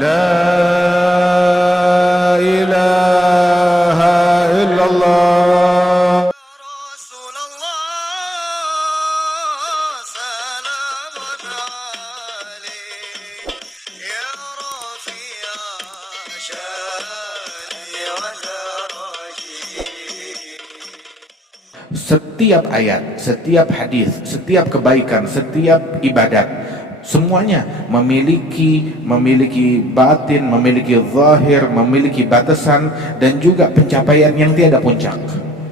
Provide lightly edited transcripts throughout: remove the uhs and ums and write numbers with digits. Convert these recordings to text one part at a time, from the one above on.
لا إله إلا الله رسول الله سلام عليك يا رفيع شاني ودرجي. Setiap ayat, setiap hadis, setiap kebaikan, setiap ibadat, semuanya memiliki batin, memiliki zahir, memiliki batasan dan juga pencapaian yang tiada puncak.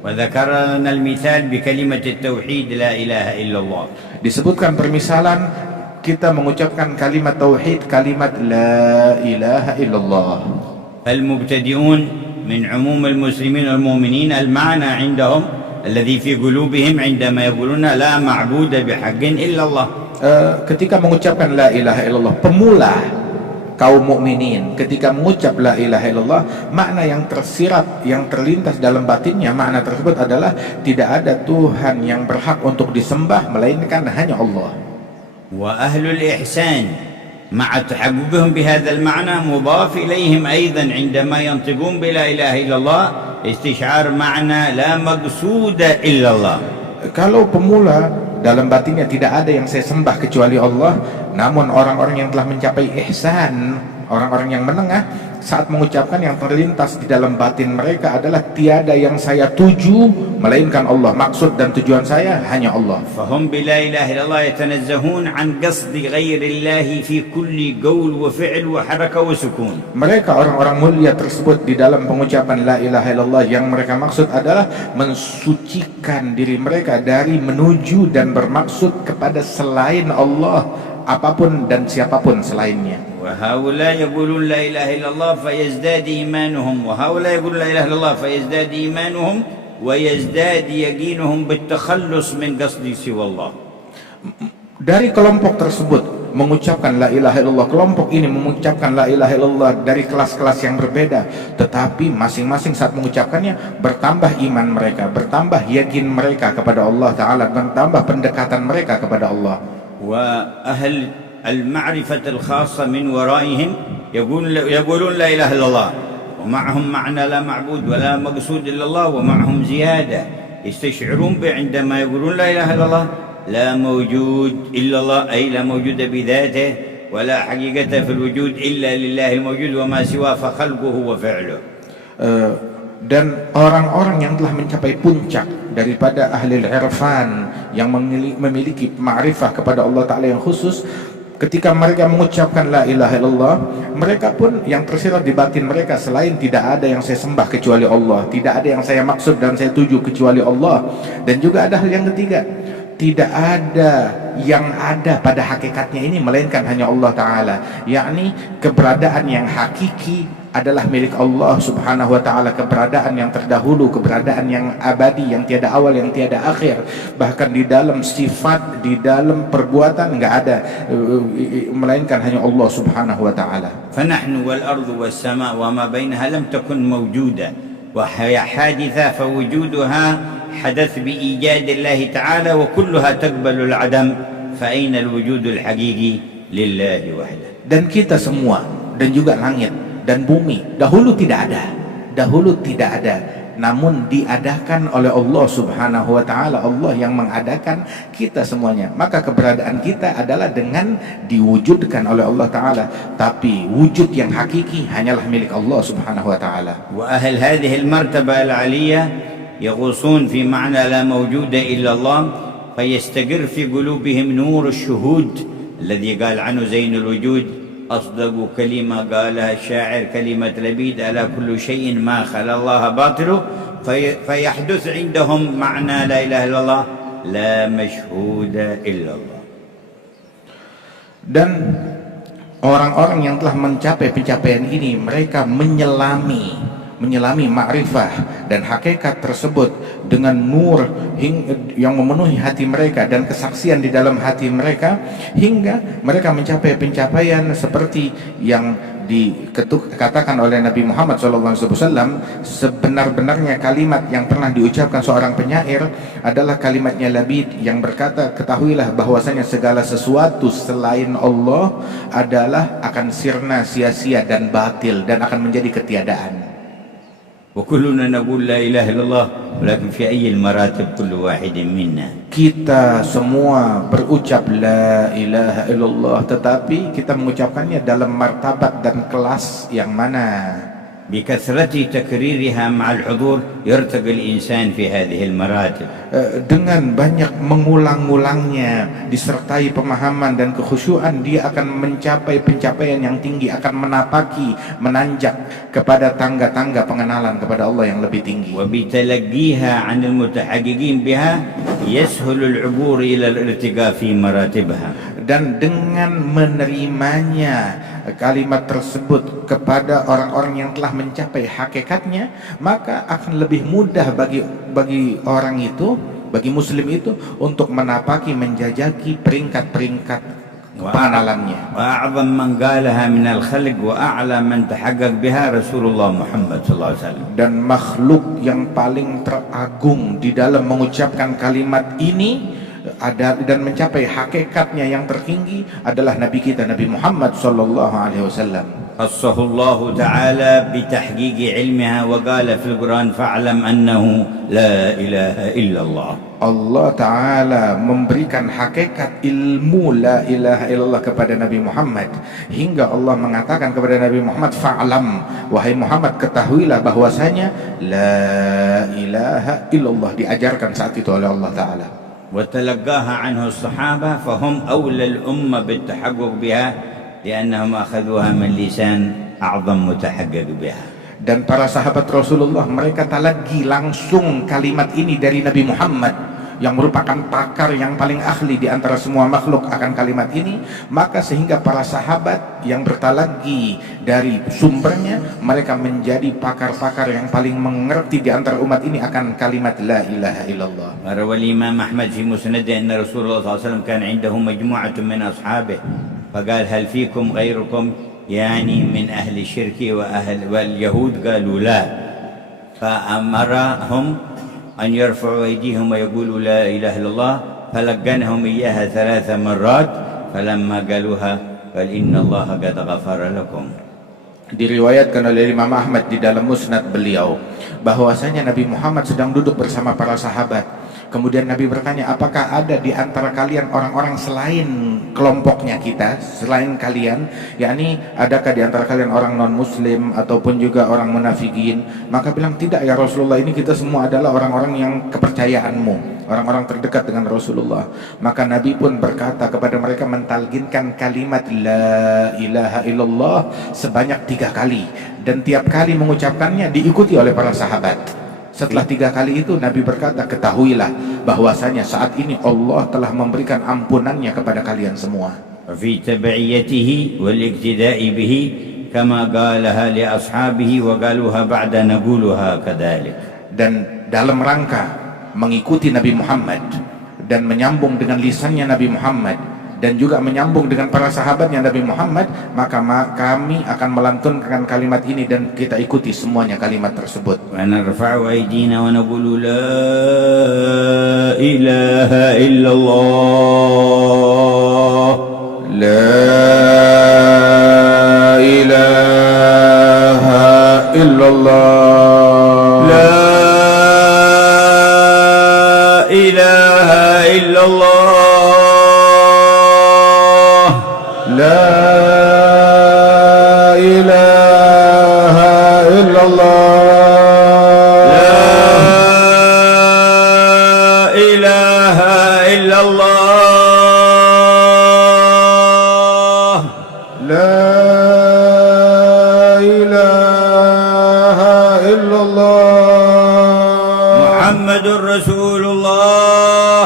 وذكرنا المثال بكلمة التوحيد لا إله إلا الله. Disebutkan permisalan kita mengucapkan kalimat tauhid, kalimat la ilaha illallah. فالمبتدئون من عموم المسلمين والمؤمنين المعنى عندهم الذي في قلوبهم عندما يقولون لا معبود بحق إلا الله. Ketika mengucapkan la ilaha illallah, pemula kaum mukminin ketika mengucap la ilaha illallah, makna yang tersirat, yang terlintas dalam batinnya, makna tersebut adalah tidak ada Tuhan yang berhak untuk disembah melainkan hanya Allah. وأهل الإحسان مع تحققهم بهذا المعنى مضاف إليهم أيضا عندما ينطقون بلا إله إلا الله استشعار معنى لا مقصود إلا الله. Kalau pemula dalam batinnya tidak ada yang saya sembah kecuali Allah, namun orang-orang yang telah mencapai ihsan, orang-orang yang menengah, saat mengucapkan yang terlintas di dalam batin mereka adalah tiada yang saya tuju melainkan Allah, maksud dan tujuan saya hanya Allah. فهم بلا إله إلا الله يتنزهون عن قصد غير الله في كل قول وفعل وحركة وسكون. Mereka orang-orang mulia tersebut di dalam pengucapan la ilaha illallah yang mereka maksud adalah mensucikan diri mereka dari menuju dan bermaksud kepada selain Allah, apapun dan siapapun selainnya. وهؤلاء يقولون لا إله إلا الله فيزداد إيمانهم وهؤلاء يقولون لا إله إلا الله فيزداد إيمانهم ويزداد يقينهم بالتخلص من قصد سوى الله. Dari kelompok tersebut mengucapkan la ilaha illallah, kelompok ini mengucapkan la ilaha illallah dari kelas-kelas yang berbeda, tetapi masing-masing saat mengucapkannya bertambah iman mereka, bertambah yakin mereka kepada Allah Ta'ala, bertambah pendekatan mereka kepada Allah. وأهل المعرفة الخاصة من ورائهم يقولون لا إله إلا الله ومعهم معنى لا معبود ولا مقصود إلا الله ومعهم زيادة يستشعرون عندما يقولون لا إله إلا الله لا موجود إلا الله أي لا موجود بذاته ولا حقيقة في الوجود إلا لله الموجود وما سواه فخلقه وفعله. Dan orang-orang yang telah mencapai puncak daripada ahli irfan yang memiliki ma'rifah kepada Allah Ta'ala yang khusus, ketika mereka mengucapkan la ilaha illallah, mereka pun yang tersirat di batin mereka selain tidak ada yang saya sembah kecuali Allah, tidak ada yang saya maksud dan saya tuju kecuali Allah. Dan juga ada hal yang ketiga, tidak ada yang ada pada hakikatnya ini melainkan hanya Allah Ta'ala, yakni keberadaan yang hakiki adalah milik Allah Subhanahu wa Ta'ala, keberadaan yang terdahulu, keberadaan yang abadi, yang tiada awal, yang tiada akhir. Bahkan di dalam sifat, di dalam perbuatan enggak ada melainkan hanya Allah Subhanahu wa Ta'ala. فنحن والأرض والسماء وما بينها لم تكن موجودة وهي حادثة فوجودها حدث بإيجاد الله تعالى وكلها تقبل العدم فأين الوجود الحقيقي لله وحده. Dan kita semua dan juga langit dan bumi dahulu tidak ada, namun diadakan oleh Allah Subhanahu wa Ta'ala. Allah yang mengadakan kita semuanya, maka keberadaan kita adalah dengan diwujudkan oleh Allah Ta'ala, tapi wujud yang hakiki hanyalah milik Allah Subhanahu wa Ta'ala. وأهل هذه المرتبة العالية يغوصون في معنى لا موجود إلا الله فيستقر في قلوبهم نور الشهود الذي قال عنه زين الوجود أصدق كلمة قالها الشاعر كلمة لبيد ألا كل شيء ما خلا الله باطله فيحدث عندهم معنى لا إله إلا الله لا مشهود إلا الله. Dan orang-orang yang telah mencapai pencapaian ini, mereka menyelami menyelami ma'rifah dan hakikat tersebut dengan nur yang memenuhi hati mereka dan kesaksian di dalam hati mereka, hingga mereka mencapai pencapaian seperti yang dikatakan oleh Nabi Muhammad SAW. Sebenar-benarnya kalimat yang pernah diucapkan seorang penyair adalah kalimatnya Labid yang berkata, ketahuilah bahwasanya segala sesuatu selain Allah adalah akan sirna, sia-sia dan batil dan akan menjadi ketiadaan. وكلنا نقول لا إله إلا الله ولكن في أي المراتب كل واحد منا. Kita semua berucap la ilaha illallah, tetapi kita mengucapkannya dalam martabat dan kelas yang mana? بكثرة تكريرها مع الحضور يرتقي الإنسان في هذه المراتب. Dengan banyak mengulang-ulangnya disertai pemahaman dan kekhusyuan, dia akan mencapai pencapaian yang tinggi, akan menapaki, menanjak kepada tangga-tangga pengenalan kepada Allah yang lebih tinggi. وبتلقيها عن المتحققين بها يسهل العبور إلى الارتقاء في مراتبها. Dan dengan menerimanya kalimat tersebut kepada orang-orang yang telah mencapai hakikatnya, maka akan lebih mudah bagi orang itu, bagi muslim itu, untuk menapaki, menjajaki peringkat-peringkat pengenalannya. وأعظم من قالها من الخلق وأعلى من تحقق بها رسول الله محمد صلى الله عليه وسلم. Dan makhluk yang paling teragung di dalam mengucapkan kalimat ini dan mencapai hakikatnya yang tertinggi adalah Nabi kita, Nabi Muhammad sallallahu alaihi wasallam. خصه الله تعالى بتحقيق علمها وقال في القرآن فاعلم أنه لا إله إلا الله. Allah Ta'ala memberikan hakikat ilmu la ilaha illallah kepada Nabi Muhammad, hingga Allah mengatakan kepada Nabi Muhammad, fa'lam, wahai Muhammad ketahuilah bahwasanya la ilaha illallah, diajarkan saat itu oleh Allah Ta'ala. وتلقاها عنه الصحابة فهم أولى الأمة بالتحقق بها لأنهم أخذوها من لسان أعظم متحقق بها. Dan para sahabat Rasulullah, mereka talaqi langsung kalimat ini dari Nabi Muhammad yang merupakan pakar yang paling ahli di antara semua makhluk akan kalimat ini, maka sehingga para sahabat yang bertalaqi dari sumbernya, mereka menjadi pakar-pakar yang paling mengerti di antara umat ini akan kalimat la ilaha illallah. روى الإمام أحمد في مسنده أن رسول الله صلى الله عليه وسلم كان عنده مجموعة من أصحابه فقال هل فيكم غيركم يعني من أهل الشرك واليهود قالوا لا فأمرهم أن يرفعوا أيديهم ويقولوا لا إله إلا الله فلقنهم إياها 3 مرات فلما قالوها قال إن الله قد غفر لكم. Diriwayatkan oleh Imam Ahmad di dalam musnad beliau bahwasanya Nabi Muhammad sedang duduk bersama para sahabat. Kemudian Nabi bertanya, apakah ada di antara kalian orang-orang selain kelompoknya kita, selain kalian, yakni adakah di antara kalian orang non-muslim ataupun juga orang munafikin? Maka bilang, tidak ya Rasulullah, ini kita semua adalah orang-orang yang kepercayaanmu, orang-orang terdekat dengan Rasulullah. Maka Nabi pun berkata kepada mereka, mentalkinkan kalimat la ilaha illallah sebanyak 3 kali, dan tiap kali mengucapkannya diikuti oleh para sahabat. Setelah 3 kali itu Nabi berkata, ketahuilah bahwasanya saat ini Allah telah memberikan ampunannya kepada kalian semua. في تبعيته والاقتداء به كما قالها لأصحابه وقالوها بعد نقولها كذلك. Dan dalam rangka mengikuti Nabi Muhammad dan menyambung dengan lisannya Nabi Muhammad dan juga menyambung dengan para sahabatnya Nabi Muhammad, maka kami akan melantunkan kalimat ini dan kita ikuti semuanya kalimat tersebut. ونرفع أيدينا ونقول لا إله إلا الله La ilaha illallah. لا إله إلا الله La ilaha illallah. لا إله إلا الله La ilaha illallah. محمد رسول الله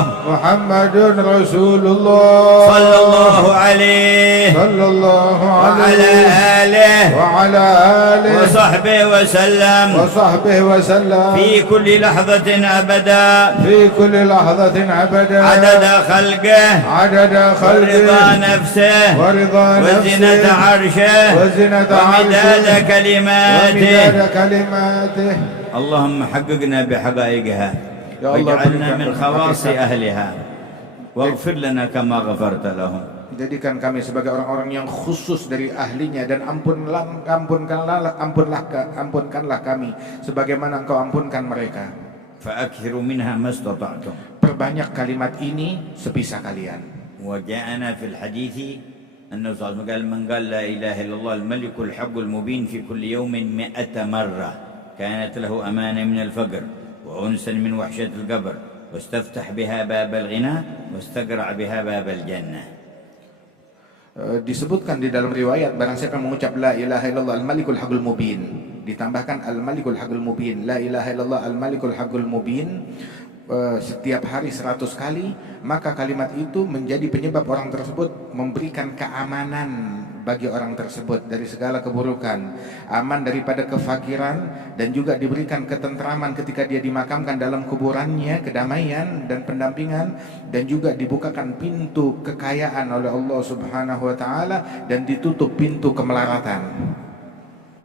Muhammadun Rasulullah sallallahu alaihi sallallahu wa ala alaihi alihi wa ala alihi wa sahbihi wa sallam wa sahbihi wa sallam fi kulli lahzatin abada في كل لحظة أبدا عدد خلقه عدد خلقه ورضا نفسه ورضا وزنة نفسه عرشه وزنة ومداد عرشه كلماته ومداد كلماته اللهم حققنا بحقائقها يا الله واجعلنا berikan من kami خواص hakikat. أهلها واغفر لنا كما غفرت لهم. Jadikan kami sebagai orang-orang yang khusus dari ahlinya, dan ampunkanlah kami sebagaimana Engkau ampunkan mereka. فأكثروا منها ما استطعتم. Perbanyak kalimat ini sebisa kalian. وجاءنا في الحديث أنه صلى الله عليه وسلم قال من قال لا إله إلا الله الملك الحق المبين في كل يوم 100 مرة كانت له أمانة من الفقر وأنسا من وحشة القبر واستفتح بها باب الغنى واستقرع بها باب الجنة. Disebutkan di dalam riwayat, barang siapa mengucap la ilaha illallah al-malikul haqqul mubin, ditambahkan al-malikul haqqul mubin, la ilaha illallah al-malikul haqqul mubin, setiap hari 100 kali, maka kalimat itu menjadi penyebab orang tersebut memberikan keamanan bagi orang tersebut dari segala keburukan, aman daripada kefakiran, dan juga diberikan ketentraman ketika dia dimakamkan dalam kuburannya, kedamaian dan pendampingan, dan juga dibukakan pintu kekayaan oleh Allah Subhanahu wa taala dan ditutup pintu kemelaratan.